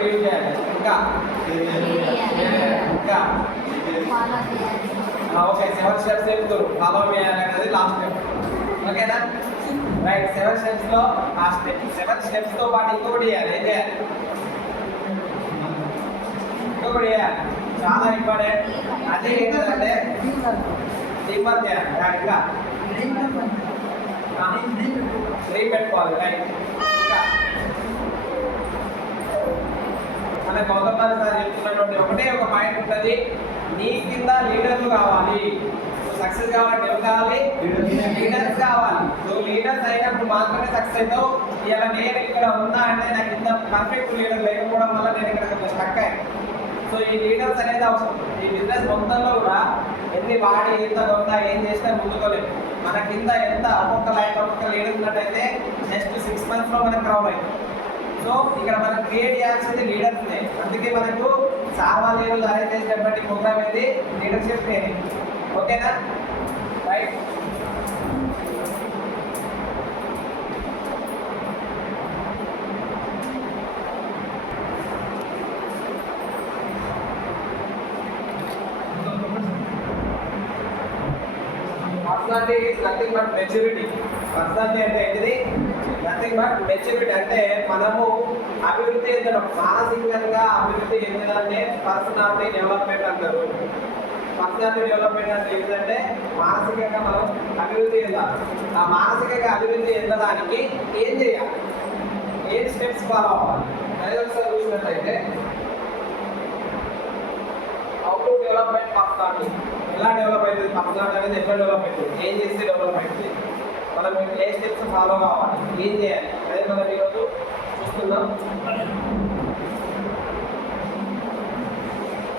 ఒకటి యూజ్ చేయాలి. ఇంకా ఇంకా ఓకే 7 స్టెప్స్ చెప్తారు ఫాలో చేయాలి అనేది లాస్ట్ స్టెప్. ఓకేనా రైట్ 7 స్టెప్స్ లో ఆ స్టెప్ 7 స్టెప్స్ తో పాటు ఇంకొకటి చేయాలి. ఏం చేయాలి? ఇంకొకటి చేయాలి చాలా ఇంపార్టెంట్. అదే ఏంటంటే టీమ్ వర్క్ చేయాలి. ఇంకా డ్రీమ్ పెట్టుకోవాలి. రైట్ ఇంకా మన గౌతమ్ సార్ చెప్తున్నటువంటి ఒకటే ఒక పాయింట్ ఉంటుంది, నీ కింద లీడర్లు కావాలి. సక్సెస్ కావాలంటే ఎవరు కావాలి? లీడర్స్ కావాలి. నువ్వు లీడర్స్ అయినప్పుడు మాత్రమే సక్సెస్ అవుతావు. ఇలా నేను ఇక్కడ ఉన్నా అంటే నాకు ఇంత పర్ఫెక్ట్ లీడర్ లేకపోవడం వల్ల నేను ఇక్కడ కొంచెం స్టక్ అయ్యాను. సో ఈ లీడర్స్ అనేది అవసరం. ఈ బిజినెస్ మొత్తంలో కూడా ఎన్ని వాడి ఎంత కొంత ఏం చేసినా ముందుకోలేదు. మన కింద ఎంత ఒక్కొక్క లైన్ ఒక్కొక్క లీడర్ ఉన్నట్టయితే నెక్స్ట్ 6 months లో మనకు క్రౌడ్ అవుతుంది. సో ఇక్కడ మనం క్రియేట్ చేయాల్సింది లీడర్స్నే. అందుకే మనకు సార్వా లెవెల్ అరేంజ్ చేసినటువంటి ప్రోగ్రామ్ ఏంటి? Leadership training. ఓకేనా right personality is nothing but maturity. Personality అంటే ఏంటిది? Nothing but maturity. అంటే మనము అభివృద్ధి చెందడం, మానసికంగా అభివృద్ధి చెందడాన్ని పర్సనాలిటీ డెవలప్మెంట్ అంటారు. పర్సనాలిటీ డెవలప్మెంట్ అంటే ఏంటంటే మానసికంగా మనం అభివృద్ధి చెందాలి. ఆ మానసికంగా అభివృద్ధి చెందడానికి ఏం చేయాలి? ఏ స్టెప్స్ ఫాలో అవ్వాలి అనేది ఒకసారి చూసినట్లయితే హౌ టు డెవలప్మెంట్ పర్సనాలిటీ. ఎలా డెవలప్ అవుతుంది పర్సనాలిటీ అనేది? ఎట్లా డెవలప్ అవుతుంది? ఏం చేస్తే డెవలప్ అవుతుంది? మనం ఏ స్టెప్స్ ఫాలో కావాలి? ఏం చేయాలి అనేది మనం ఈరోజు చూస్తున్నాం.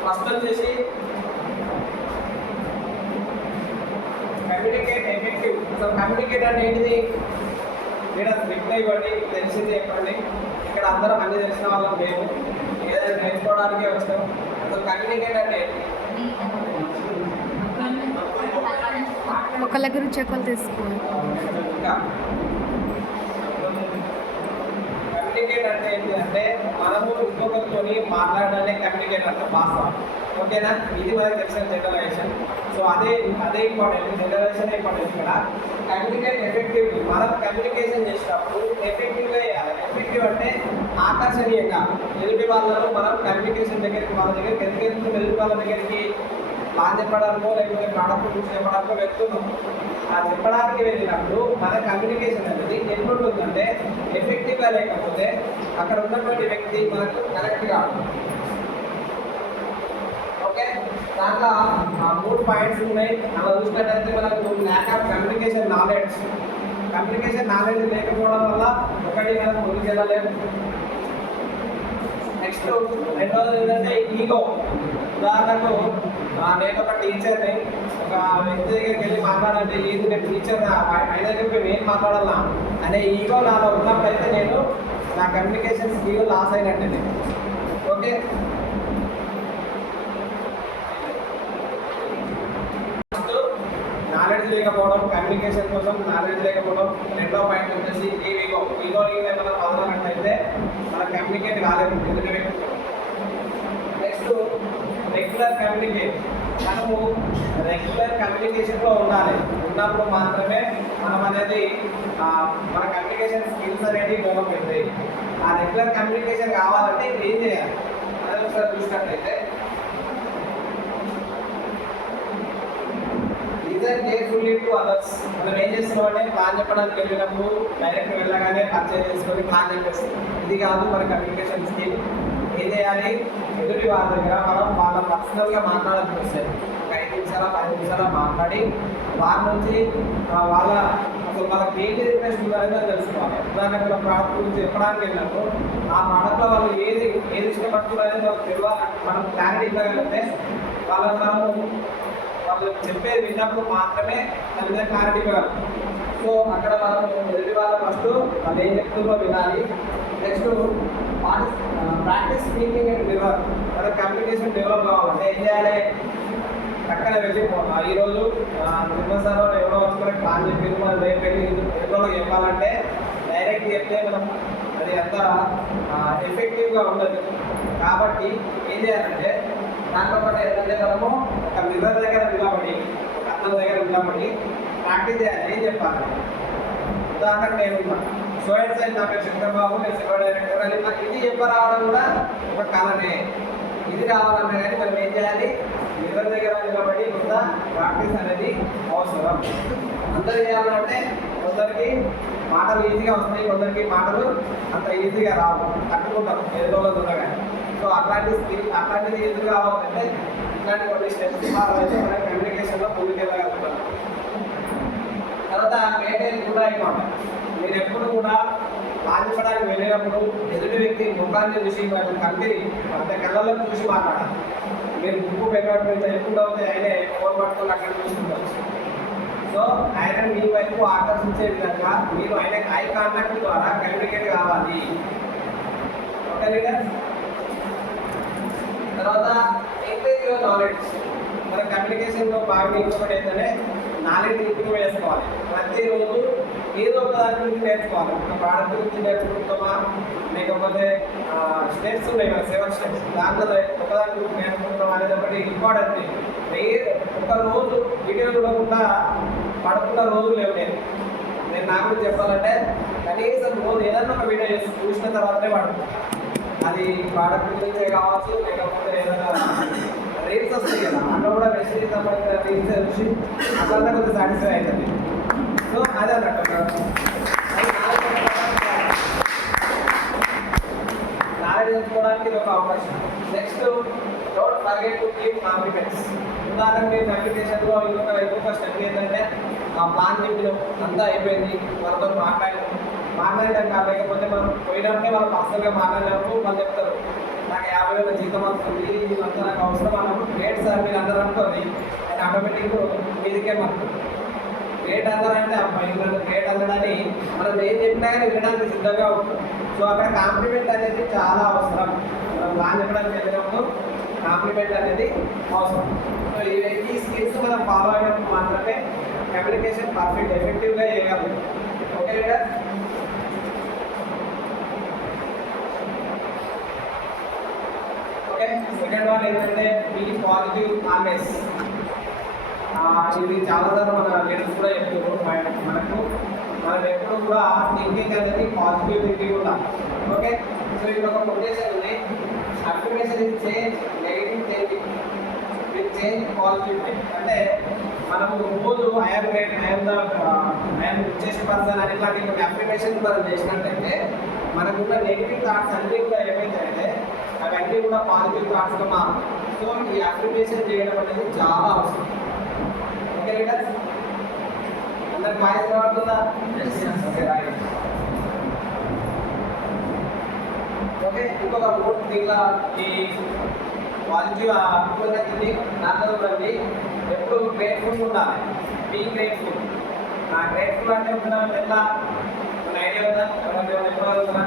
ఫస్ట్ వచ్చేసి కమ్యూనికేట్ ఎఫెక్టివ్. అసలు కమ్యూనికేట్ అంటే ఏంటిది? లీడర్స్ రిప్లై ఇవ్వండి, తెలిసింది చెప్పండి. ఇక్కడ అందరం అన్ని తెలిసిన వాళ్ళం మేము ఏదైనా నేర్చుకోవడానికే వచ్చాం. అసలు కమ్యూనికేట్ అంటే ఒకళ్ళ గురించి ఒకళ్ళు తెలుసుకోవాలి. కమ్యూనికేట్ అంటే ఏంటి అంటే మనము ఇంకొకరితో మాట్లాడడాన్ని కమ్యూనికేట్ అంటే భాష. ఓకేనా? ఇది మనకి తెలిసిన జనరలైజేషన్. సో అదే ఇంపార్టెంట్. Generalisation important. ఇక్కడ కమ్యూనికేట్ ఎఫెక్టివ్లీ. మనం కమ్యూనికేషన్ చేసినప్పుడు ఎఫెక్టివ్గా చేయాలి. ఎఫెక్టివ్ అంటే ఆకర్షణీయంగా ఎదుటి వాళ్ళను మనం కమ్యూనికేషన్ దగ్గరికి వాళ్ళ దగ్గరికి ఎందుకు ఎదుటి వాళ్ళ దగ్గరికి ప్లాన్ చెప్పడానికో లేకపోతే ప్రోడక్ట్ గురించి చెప్పడానికో వెళ్తున్నాం. ఆ చెప్పడానికి వెళ్ళినప్పుడు మన కమ్యూనికేషన్ అనేది ఎట్లుంటుందంటే ఎఫెక్టివ్గా లేకపోతే అక్కడ ఉన్నటువంటి వ్యక్తి మనకు కనెక్ట్ కాదు. ఓకే దాంట్లో 3 పాయింట్స్ ఉన్నాయి. అలా చూసినట్టయితే మనకు lack of communication knowledge. Communication knowledge లేకపోవడం వల్ల ఒకటి మనకు ముందుకు వెళ్ళలేదు. నెక్స్ట్ రెండోది ఏంటంటే ఈగో. ఉదాహరణకు నేను ఒక టీచర్ని, ఒక వ్యక్తి దగ్గరికి వెళ్ళి మాట్లాడాలంటే ఏది నేను టీచర్ ఆయన దగ్గరికి నేను మాట్లాడాలా అనే ఈగో నాలో ఉన్నప్పుడైతే నేను నా కమ్యూనికేషన్ స్కిల్ లాస్ అయినట్టే. ఓకే నాలెడ్జ్ లేకపోవడం, కమ్యూనికేషన్ కోసం నాలెడ్జ్ లేకపోవడం. రెండో పాయింట్ వచ్చేసి ఈగో. ఏమైనా వదలనట్టయితే మనం కమ్యూనికేట్ కాలేదు ఎదుటి వ్యక్తి. Next regular communicate. మనము రెగ్యులర్ కమ్యూనికేషన్లో ఉండాలి. ఉన్నప్పుడు మాత్రమే మనం అనేది మన కమ్యూనికేషన్ స్కిల్స్ అనేది డెవలప్ అవుతాయి. ఆ రెగ్యులర్ కమ్యూనికేషన్ కావాలంటే ఏం చేయాలి అనేది ఒకసారి చూసినట్లయితే లిజన్ కేర్ఫుల్లీ టు అదర్స్. మనం ఏం చేస్తున్నామంటే ప్లాన్ చెప్పడానికి వెళ్ళినప్పుడు డైరెక్ట్ వెళ్ళగానే పర్చేజ్ చేసుకొని ప్లాన్ చెప్పేస్తాం. ఇది కాదు మన కమ్యూనికేషన్ స్కిల్. ఏం చేయాలి? ఎదుటి వాళ్ళ దగ్గర మనం వాళ్ళ పర్సనల్గా మాట్లాడాల్సి వస్తుంది. ఒక 5 నిమిషాలు 10 నిమిషాలు మాట్లాడి వాళ్ళ నుంచి వాళ్ళ అసలు వాళ్ళకి ఏంటి ఇంట్రెస్ట్ ఉందనేది మనం తెలుసుకోవాలి. ఉదాహరణకు ప్రోడక్ట్ గురించి చెప్పడానికి వెళ్ళినప్పుడు ఆ ప్రోడక్ట్లో వాళ్ళు ఏది ఇష్టపడుతున్నారు అనేది వాళ్ళకి తెలియాలి. మనం క్లారిటీ ఇవ్వగలిగితే వాళ్ళు చెప్పేది విన్నప్పుడు మాత్రమే దాని మీద క్లారిటీ ఇవ్వగలం. సో అక్కడ మనం ఎదుటి వాళ్ళ ఫస్ట్ వాళ్ళు ఏం చెప్తుందో వినాలి. Next practice speaking and river. మన కమ్యూనికేషన్ డెవలప్ కావాలంటే ఏం చేయాలి? పక్కన వెళ్ళి ఈరోజు సార్ ఎవరో వచ్చుకొని ప్లాన్ చెప్పింది మనం రేపు వెళ్ళి ఎన్ని రోజులకు చెప్పాలంటే డైరెక్ట్ చెప్తే మనం అది అది అంత ఎఫెక్టివ్గా ఉండదు. కాబట్టి ఏం చేయాలంటే దాంట్లో పాటు ఏంటంటే మనము ఒక మిర్రర్ దగ్గర నిలబడి ఒక అద్దం దగ్గర నిలబడి ప్రాక్టీస్ చేయాలి. ఏం చెప్పాలి? ఉదాహరణకు నేను షో అండ్ సైజ్ నా పేరు చంద్రబాబు, నేను సినిమా డైరెక్టర్ అని నాకు ఇది చెప్పరావడం కూడా ఒక కళనే. ఇది రావాలన్నా కానీ మనం ఏం చేయాలి? మిర్రర్ దగ్గర నిలబడి కొంత ప్రాక్టీస్ అనేది అవసరం. అందరూ చేయాలంటే కొందరికి మాటలు ఈజీగా వస్తాయి, కొందరికి మాటలు అంత ఈజీగా రావు, తట్టుకుంటారు ఏదో ఉండగా. సో అట్లాంటిది ఎందుకు కావాలంటే ఇట్లాంటి కొన్ని స్టెప్స్ ఫాలో అయితే మనం కమ్యూనికేషన్లో ముందుకెళ్ళగలుగుతాం. తర్వాత మెయింటైన్ కూడా ఇంపార్టెంట్. మీరు ఎప్పుడు కూడా బాధించడానికి వెళ్ళినప్పుడు ఎదుటి వ్యక్తి ముఖాన్ని చూసి వాళ్ళు కంటి అంటే కళ్ళలోకి చూసి మాట్లాడాలి. మీరు బుక్కు పెట్టినట్టు ఎప్పుడు అవుతాయి ఆయనే ఫోన్ పట్టుకొని అక్కడ చూసుకుంటారు. సో ఆయన మీ వైపు ఆకర్షించే విధంగా మీరు ఆయన ఐ కాంటాక్ట్ ద్వారా కమ్యూనికేట్ కావాలి. Okay leader. తర్వాత ఇంక్రీజ్ యువర్ నాలెడ్జ్. మన కమ్యూనికేషన్లో బాగా ఇంకొకటి ఏంటంటే నాలెడ్జ్ ఇంప్రూవ్ చేసుకోవాలి. ప్రతిరోజు ఏదో ఒక దాని గురించి నేర్చుకోవాలి. ఒక ప్రోడక్ట్ గురించి నేర్చుకుంటామా, లేకపోతే స్టెప్స్ ఉన్నాయి మన 7 స్టెప్స్, దాంట్లో ఒకదాని గురించి నేర్చుకుంటాం అనేది ఒకటి ఇంపార్టెంట్ థింగ్. ఒక రోజు వీడియో చూడకుండా పడుకున్న రోజులు లేవు. నేను నా గురించి చెప్పాలంటే కనీసం రోజు ఏదన్నా ఒక వీడియో చూసిన తర్వాతనే పడుకుంటాను. అది ప్రోడక్ట్ గురించే కావచ్చు, లేకపోతే ఏదైనా రీల్స్ వస్తాయి కదా, అందులో కూడా మెసేజ్ సంబంధించిన రీల్స్ వచ్చి అట్లా కొంచెం సాటిస్ఫై అవుతుంది. సో అదే అన్నట్టు నాలెడ్జ్ తెచ్చుకోవడానికి ఇది ఒక అవకాశం. Next, don't forget to keep compliments. ఉదాహరణకు మీరు కమ్యూనికేషన్లో ఇంకొక స్టెప్ ఏంటంటే ప్లాన్ చెప్పిన అంతా అయిపోయింది, మనతో మాట్లాడడం లేకపోతే మనం పోయినప్పుడే వాళ్ళు పర్సనల్గా మాట్లాడినప్పుడు వాళ్ళు చెప్తారు నాకు 50,000 జీతం వస్తుంది, ఇదంతా నాకు అవసరం అన్నప్పుడు గ్రేట్ సార్ మీరు అందరూ అనుకోండి, అది ఆటోమేటిక్ మీదికే మనకు గ్రేట్ అందరంటే అబ్బాయి గ్రేట్ అందడని మనం ఏం చెప్పినా కానీ వినడానికి సిద్ధంగా ఉంటుంది. సో అక్కడ కాంప్లిమెంట్ అనేది చాలా అవసరం. మనం ప్లాన్ చెప్పడానికి వెళ్ళినప్పుడు కాంప్లిమెంట్ అనేది అవసరం. సో ఈ స్కిల్స్ మనం ఫాలో అయినప్పుడు మాత్రమే కమ్యూనికేషన్ పర్ఫెక్ట్ ఎఫెక్టివ్గా చేయగలం. Okay leader. Okay, second one ఏంటంటే బీ పాజిటివ్ ఆల్వేస్. ఇది చాలాసార్లు మన లీడర్స్ కూడా చెప్తున్నారు మనం ఎప్పుడు కూడా థింకింగ్ అనేది పాజిటివ్ థింకింగ్ ఉండాలి. ఓకే, సో ఇక్కడ ఒక కొటేషన్ ఉంది, affirmation is change negative thinking with change positive thinking. అంటే మనము రోజు I'm great, I'm richest person అని ఇట్లాంటి కొన్ని అఫర్మేషన్ మనం చేసినట్టయితే మనకున్న నెగిటివ్ థాట్స్ అన్నీ కూడా ఏమైతే అవన్నీ కూడా పాజిటివ్ థాట్స్గా మారుతాయి. సో ఈ అఫర్మేషన్ చేయడం అనేది చాలా అవసరం. ఓకే లీడర్, అందరికి వాయిస్ రావట్టుందా? Okay right. ఓకే, ఇంకొక మూడు దీంట్లో ఈ పాజిటివ్ అనుకున్నది దాంట్లో చూడండి, ఎప్పుడు గ్రేట్ఫుల్ ఉండాలి. Be grateful. గ్రేట్ఫుల్ అంటే ఉంటున్నాం ఎట్లా మన ఐడియా ఉందా? ఎవరైనా చెప్పగలుగుతున్నా?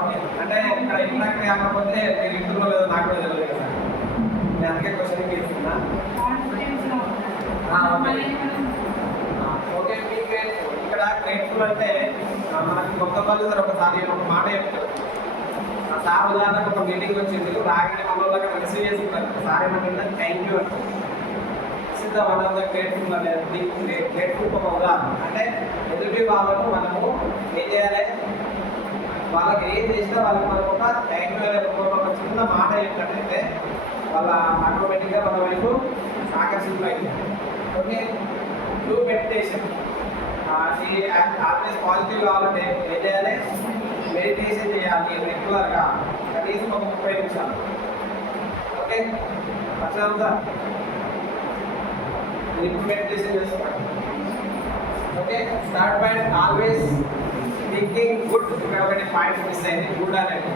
ఓకే, అంటే ఇక్కడ ఇంపాక్ట్ కాకపోతే మీరు ఇంట్లో లేదో నాకు కూడా తెలియదు కదా, నేను అందుకే క్వశ్చన్ ఇస్తున్నా. Okay, be grateful. ఇక్కడ గ్రేట్ఫుల్ అంటే మనకి గొప్ప వాళ్ళు ఒకసారి ఒక మాట చెప్తారు. సార్ ఉదాహరణకు ఒక మీటింగ్ వచ్చింది, రాగానే మనోళ్ళకి రిసీవ్ చేసుకుంటారు. సార్ ఏమంటుంటే థ్యాంక్ యూ అంటే సిద్ధ వన్ ఆఫ్ ద గ్రేట్ఫుల్ అనేది గ్రేట్ఫుల్ ఒక ఉదాహరణ. అంటే ఎదుటి వాళ్ళకు మనము ఏం చేయాలి, వాళ్ళకి ఏం చేసినా వాళ్ళకి మనకు ఒక థ్యాంక్ యూ అనేది ఒక చిన్న మాట చెప్పినట్టయితే వాళ్ళ ఆటోమేటిక్గా మన వైపు ఆకర్షితులైంది. Okay, do meditation. Always positive కావాలంటే ఏం చేయాలి, మెడిటేషన్ చేయాలి రెగ్యులర్గా, కనీసం ఒక 30 నిమిషాలు. ఓకే, వచ్చాము సార్, ఇప్పుడు మెడిటేషన్ చేస్తున్నాను. Okay, third point, always thinking good. ఇక్కడ ఒకటి పాయింట్ మిస్ అయింది, గుడ్ అనేది.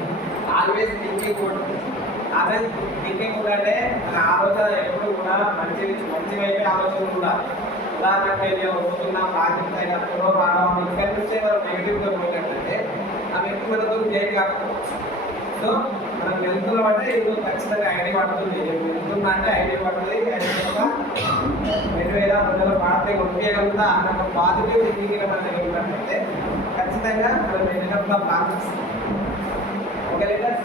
Always thinking good. Always thinking good అంటే మన ఆలోచన ఎప్పుడు కూడా మంచి వైపే ఆలోచన ఉండాలి. ఉదాహరణకు నేను వస్తున్నా బాధ్యత అయినప్పుడు రావడం ఇక్కడ నుంచే మనం నెగిటివ్గా పోయినట్లయితే ఆ వ్యక్తి మనతో చేయ కాకపోవచ్చు. సో మనం వెళ్తున్నాం అంటే ఇప్పుడు ఖచ్చితంగా ఐడి పడుతుంది, వెళ్తున్నా అంటే ఐడి పడుతుంది. ఐడి 2000 పాడితే కొట్టేయగలుగుతా అన్న ఒక పాజిటివ్ థింకింగ్ మనకి ఉన్నట్లయితే ఖచ్చితంగా మనం వెళ్ళినప్పుడు process okay leader.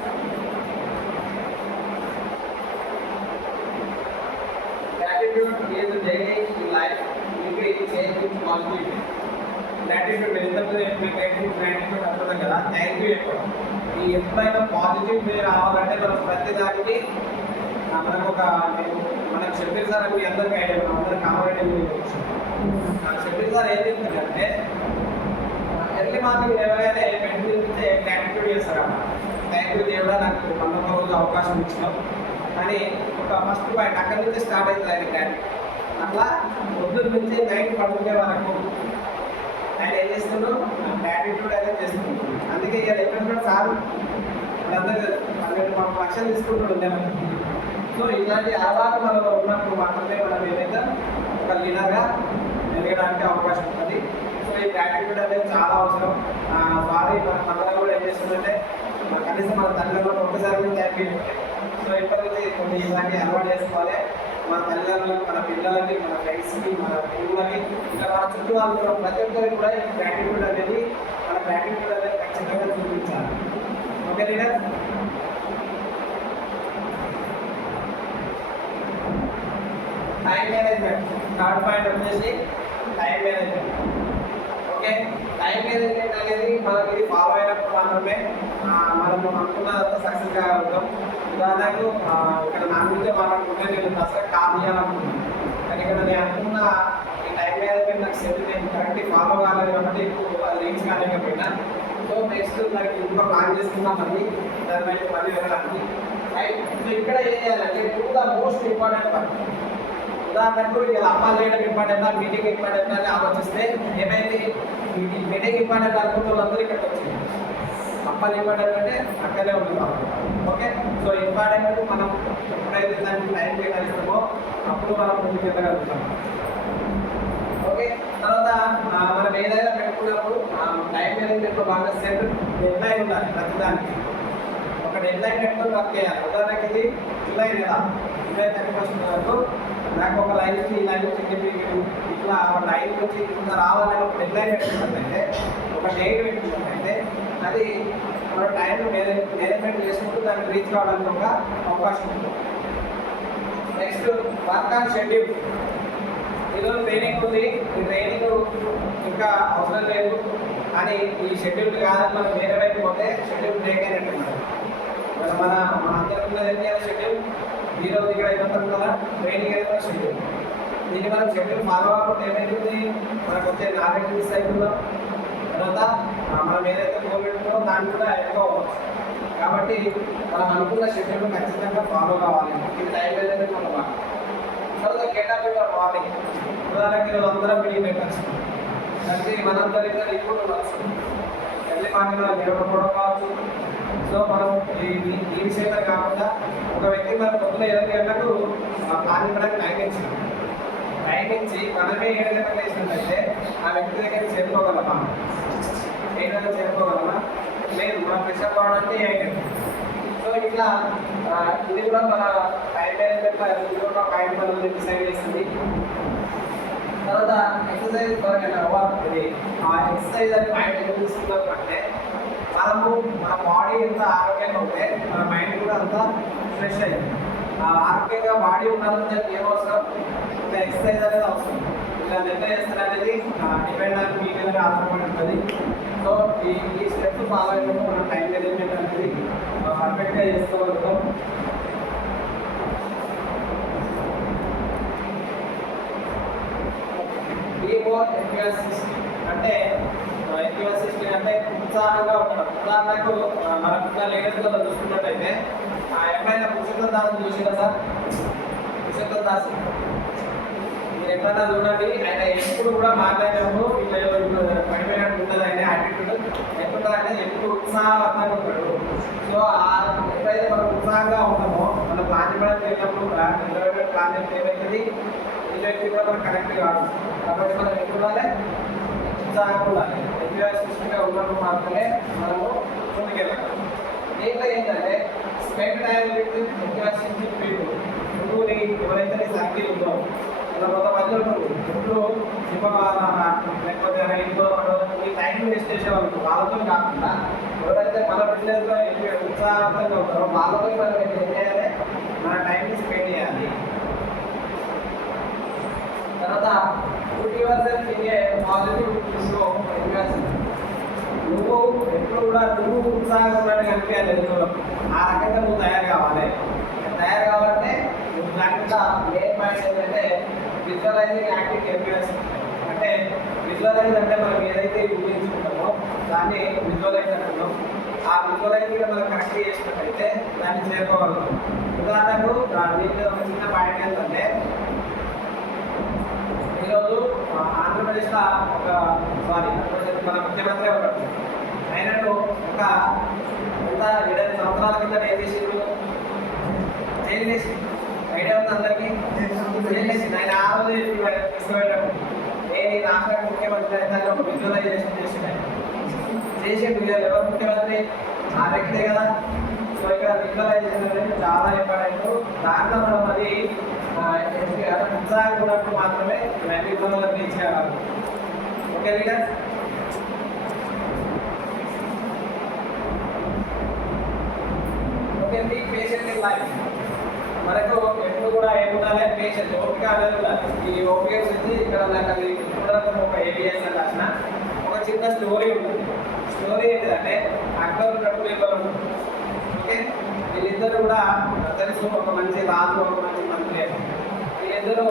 Gratitude is a daily in life, it will change with positivity. Gratitude వెళ్తే gratitude అంటుంది కదా, థ్యాంక్ యూ చెప్పడం. ఈ ఎప్పుడైనా పాజిటివ్ వే రావాలంటే మనం ప్రతి దానికి మనకు ఒక మనకు షబ్బీర్ సార్ మీ అందరికీ ఐడియా, మనం అందరికి కామన్ షబ్బీర్ సార్ ఏం చెప్తారంటే ఎర్లీ మార్నింగ్ ఎవరైనా వెంటనే గ్రాటిట్యూడ్ చేస్తారు అన్నమాట. థ్యాంక్ యూ దేవుడా నాకు 11 రోజు అవకాశం ఇచ్చినాం అని ఒక ఫస్ట్ పాయింట్ అక్కడి నుంచి స్టార్ట్ అవుతుంది ఆయన గ్రాటిట్యూడ్. అట్లా పొద్దున్న నుంచి నైట్ పడుకునే వరకు ఆయన ఏం చేస్తున్నాడు, గ్రాటిట్యూడ్ అనేది చేస్తున్నాడు. అందుకే ఇక ఎక్కడ సార్ వాళ్ళందరూ 12 లక్షలు తీసుకుంటాడు నేను. సో ఇలాంటి అలవాటు మనలో ఉన్నప్పుడు మాత్రమే మనం ఏదైతే ఒక లీడర్గా ఎదగడానికి అవకాశం ఉంటుంది. సో ఈ గ్రాటిట్యూడ్ అనేది చాలా అవసరం. సారీ మన అందరం కూడా ఏం చేస్తుందంటే కనీసం మన తల్లిదండ్రులకు ఒక్కసారి థ్యాంక్ యూ. సో ఇప్పటి నుంచి కొన్ని ఇలాంటి అలవాటు చేసుకోవాలి. మన తల్లిదండ్రులకు, మన పిల్లలకి, మన ఫ్రెండ్స్కి, మన పిల్లలకి, ఇంకా మన చుట్టూ వాళ్ళు ప్రతి ఒక్కరికి కూడా ఈ గ్రాటిట్యూడ్ అనేది మన గ్రాటిట్యూడ్ అనేది ఖచ్చితంగా చూపించాలి. Okay leader. Time management third point వచ్చేసి time management. Okay, time management అనేది మనకి ఇది ఫాలో అయినప్పుడు మాత్రమే మనము అనుకున్నదంతా సక్సెస్ కాగలుగుతాం. ఉదాహరణకు ఇక్కడ నా గురించి మాట్లాడుకుంటే నేను దసరా కాల్ చేయాలనుకుంటున్నాను, కానీ ఇక్కడ నేను అనుకున్న ఈ టైం మేనేజ్మెంట్ నాకు సెట్ నేను కరెక్ట్గా ఫాలో కాలేదు కాబట్టి ఇప్పుడు అది రీచ్ కాలేకపోయినా. సో నెక్స్ట్ నాకు ఇంకా ప్లాన్ చేసుకున్నాం మళ్ళీ దాని బయట మళ్ళీ వెళ్ళడానికి. రైట్. సో ఇక్కడ ఏం చేయాలంటే two the most important work. ఉదాహరణకు ఇలా అప్పాలు చేయడం ఇంపార్టెంట్, మీటింగ్ ఇంపార్టెంట్ అని ఆలోచిస్తే ఏమైంది, మీటింగ్ ఇంపార్టెంట్ అనుకున్న వాళ్ళందరూ ఇక్కడికి వచ్చింది. అప్పాలు ఇంపార్టెంట్ అంటే అక్కడే ఉంటుంది. ఓకే, సో ఇంపార్టెంట్ మనం ఎప్పుడైతే దానికి టైం కేటాయిస్తామో అప్పుడు మనం ముందుకు వెళ్ళగలుగుతాం. ఓకే, తర్వాత మనం ఏదైనా పెట్టుకున్నప్పుడు టైం మేనేజ్మెంట్లో బాగా సెట్ డెడ్లైన్ ఉండాలి. ప్రతిదానికి ఒక డెడ్లైన్ పెట్టుకొని వర్క్ చేయాలి. ఉదాహరణకి ఇది జూలై 31 వరకు నాకు ఒక లైన్కి ఈ లైన్ ఇట్లా ఒక లైన్ నుంచి ఇంత రావాలని ఒక డెడ్లైన్ పెట్టుకున్నట్లయితే, ఒక డేట్ పెట్టుకున్నట్లయితే అది మన టైం మేనేజ్మెంట్ చేసుకుంటూ దానికి రీచ్ కావడానికి ఒక అవకాశం ఉంటుంది. Next work on schedule. ఈరోజు ట్రైనింగ్ ఉంది, ఈ ట్రైనింగ్ ఇంకా అవసరం లేదు అని ఈ షెడ్యూల్ కాదని మనం వేరే వైపు పోతే షెడ్యూల్ బ్రేక్ అయినట్టు మన అందరికి ఉన్నది ఏంటి అనే షెడ్యూల్. ఈరోజు ఇక్కడ అయిపోతాం కదా, ట్రైనింగ్ అయితే షెడ్యూల్. దీన్ని మనం షెడ్యూల్ ఫాలో అవ్వకుండా ఏమైతుంది, మనకు వచ్చే నాలెడ్జ్ మిస్ అవుతుందో, తర్వాత మనం ఏదైతే గోల్ పెట్టుకున్నామో దాన్ని కూడా ఎక్కువ అవ్వచ్చు. కాబట్టి మనం అనుకున్న షెడ్యూల్ ఖచ్చితంగా ఫాలో కావాలి. ఇది టైం ఏదైతే మనం తర్వాత గెటప్ మార్నింగ్. ఉదాహరణకి అందరం మీటింగ్ పెట్టచ్చు, కలిసి మనందరికీ ఇప్పుడు ఎర్లీ మార్నింగ్ నిలబడుకోవడం కావచ్చు. సో మనం ఈ విషయంలో కాకుండా ఒక వ్యక్తి మన పొద్దున 8 గంటలకు ప్లాన్ ఇవ్వడానికి టైం ఇచ్చి మనమే 7 గంటలకు వేసినట్లయితే ఆ వ్యక్తి దగ్గర చేరుకోగలమా, 7 గంటలకు చేరుకోగలమా? లేదు, మనం ఫ్రెష్ అప్ అవ్వడానికి 8 గంటలు. సో ఇట్లా ఇది కూడా మన టైం మేనేజ్మెంట్ ఒక పాయింట్ మనం డిసైడ్ చేస్తుంది. తర్వాత ఎక్సర్సైజ్ ఇది ఆ ఎక్సర్సైజ్ అని పాయింట్ ఎందుకు తీసుకుంటాం అంటే మనము మన బాడీ ఎంత ఆరోగ్యంగా ఉంటే మన మైండ్ కూడా అంత ఫ్రెష్ అయింది. ఆరోగ్యంగా బాడీ ఉన్నందుకు దానికి ఏం అవసరం, ఇంకా ఎక్సర్సైజ్ అనేది అవసరం. ఇలా ఎంత చేస్తారు అనేది డిపెండ్ అని మీ మీద ఆధారపడి ఉంటుంది. సో ఈ స్టెప్స్ ఫాలో అయినప్పుడు మనం టైం మేనేజ్మెంట్ అనేది పర్ఫెక్ట్గా చేసుకోగలుగుతాం. అంటే అంటే ఉత్సాహంగా ఉండడం. ఉదాహరణకు మనకున్న లీడర్స్లో చూసుకున్నట్టయితే ఎప్పుడైనా పురుషోత్తం దాస్ చూసినా సార్, పురుషోత్తం దాస్ మీరు ఎప్పుడైనా చూడండి, ఆయన ఎప్పుడు కూడా మాట్లాడేటప్పుడు ఇట్లా పడిపోయినట్టు ఉంటుంది. ఆయన యాటిట్యూడ్ ఎప్పుడంటే ఎప్పుడు ఉత్సాహవంతంగా ఉంటాడు. సో ఎప్పుడైతే మనం ఉత్సాహంగా ఉంటామో మనం ప్లాన్ ఇవ్వడానికి వెళ్ళినప్పుడు ప్లాన్ చేస్తే ఏమవుతుంది, ఈ వ్యక్తి కూడా మనం కనెక్ట్ కాదు. కాబట్టి మనం ఎప్పుడు ఉత్సాహంగా ఉండాలి. ఎంజాయ్ సృష్టిగా ఉన్నప్పుడు మాత్రమే మనము ముందుకెళ్ళాలి. దీంట్లో ఏంటంటే spend time with interesting people. నువ్వు ఎవరైతే నీ సర్కిల్ ఉందో ఇలా కొంతమంది ఉంటారు ఇప్పుడు సింహవారా లేకపోతే ఇంట్లో ఈ టైం వేస్ట్ చేసేవాళ్ళు వాళ్ళతో కాకుండా ఎవరైతే మన బిజినెస్లో ఉత్సాహంగా ఉంటారో వాళ్ళతో మనం ఏం చేయాలి, మన టైంని స్పెండ్ చేయాలి. తర్వాత put your self in a positive so నువ్వు ఎప్పుడు కూడా నువ్వు ఉత్సాహంగా ఉన్నాడు కనిపించాలి ఎదుగులో ఆ రకంగా నువ్వు తయారు కావాలి. తయారు కావాలంటే నువ్వు దాంట్లో మెయిన్ పాయింట్ ఏంటంటే విజువలైజింగ్ యాక్టివ్ కెమికల్స్. అంటే విజువలైజ్ అంటే మనం ఏదైతే ఊహించుకుంటామో దాన్ని విజువలైజ్ అంటున్నాం. ఆ విజువలైజింగ్ మనం కరెక్ట్ చేసినట్టయితే దాన్ని చేరుకోగలుగుతాం. ఉదాహరణకు దీంట్లో ఒక చిన్న పాయింట్ ఏంటంటే ఈరోజు ఆంధ్రప్రదేశ్లో మన ముఖ్యమంత్రి ఉన్నాడు. ఆయనను ఒక ఎంత 7 సంవత్సరాల కింద ఏం చేసిండు, జైలు వేసి ఐడియా ఉంది అందరికీ. జైలు వేసింది ఆయన ఆ రోజు తీసుకుపోయేటప్పుడు నేను ఈ రాష్ట్ర ముఖ్యమంత్రి అయితే ఒక విజువలైజేషన్ చేసిండు. ఎవరు ముఖ్యమంత్రి? ఆ వ్యక్తే కదా. సో ఇక్కడ విజువలైజేషన్ అనేది చాలా ఇంపార్టెంట్. దాంట్లో మనం అది ఉత్సాహం ఉన్నప్పుడు మాత్రమే ఇవన్నీ కూడా రీచ్ కావాలి. Okay leader. Okay be patient in life. మనకు ఎప్పుడు కూడా ఏముండాలి, పేషెంట్ ఓపిక అనేది ఉండాలి. ఈ ఓపిక గురించి ఇక్కడ నాకు అది చూడడం ఒక ఏబిఎస్ అని రాసిన ఒక చిన్న స్టోరీ ఉంటుంది. స్టోరీ ఏంటంటే అక్బర్ ఉన్నప్పుడు బీర్బల్ ఉంటుంది. ఓకే వీళ్ళిద్దరు కూడా తెలుసు, ఒక మంచి రాజు ఒక మంచి మంత్రి. వీళ్ళిద్దరూ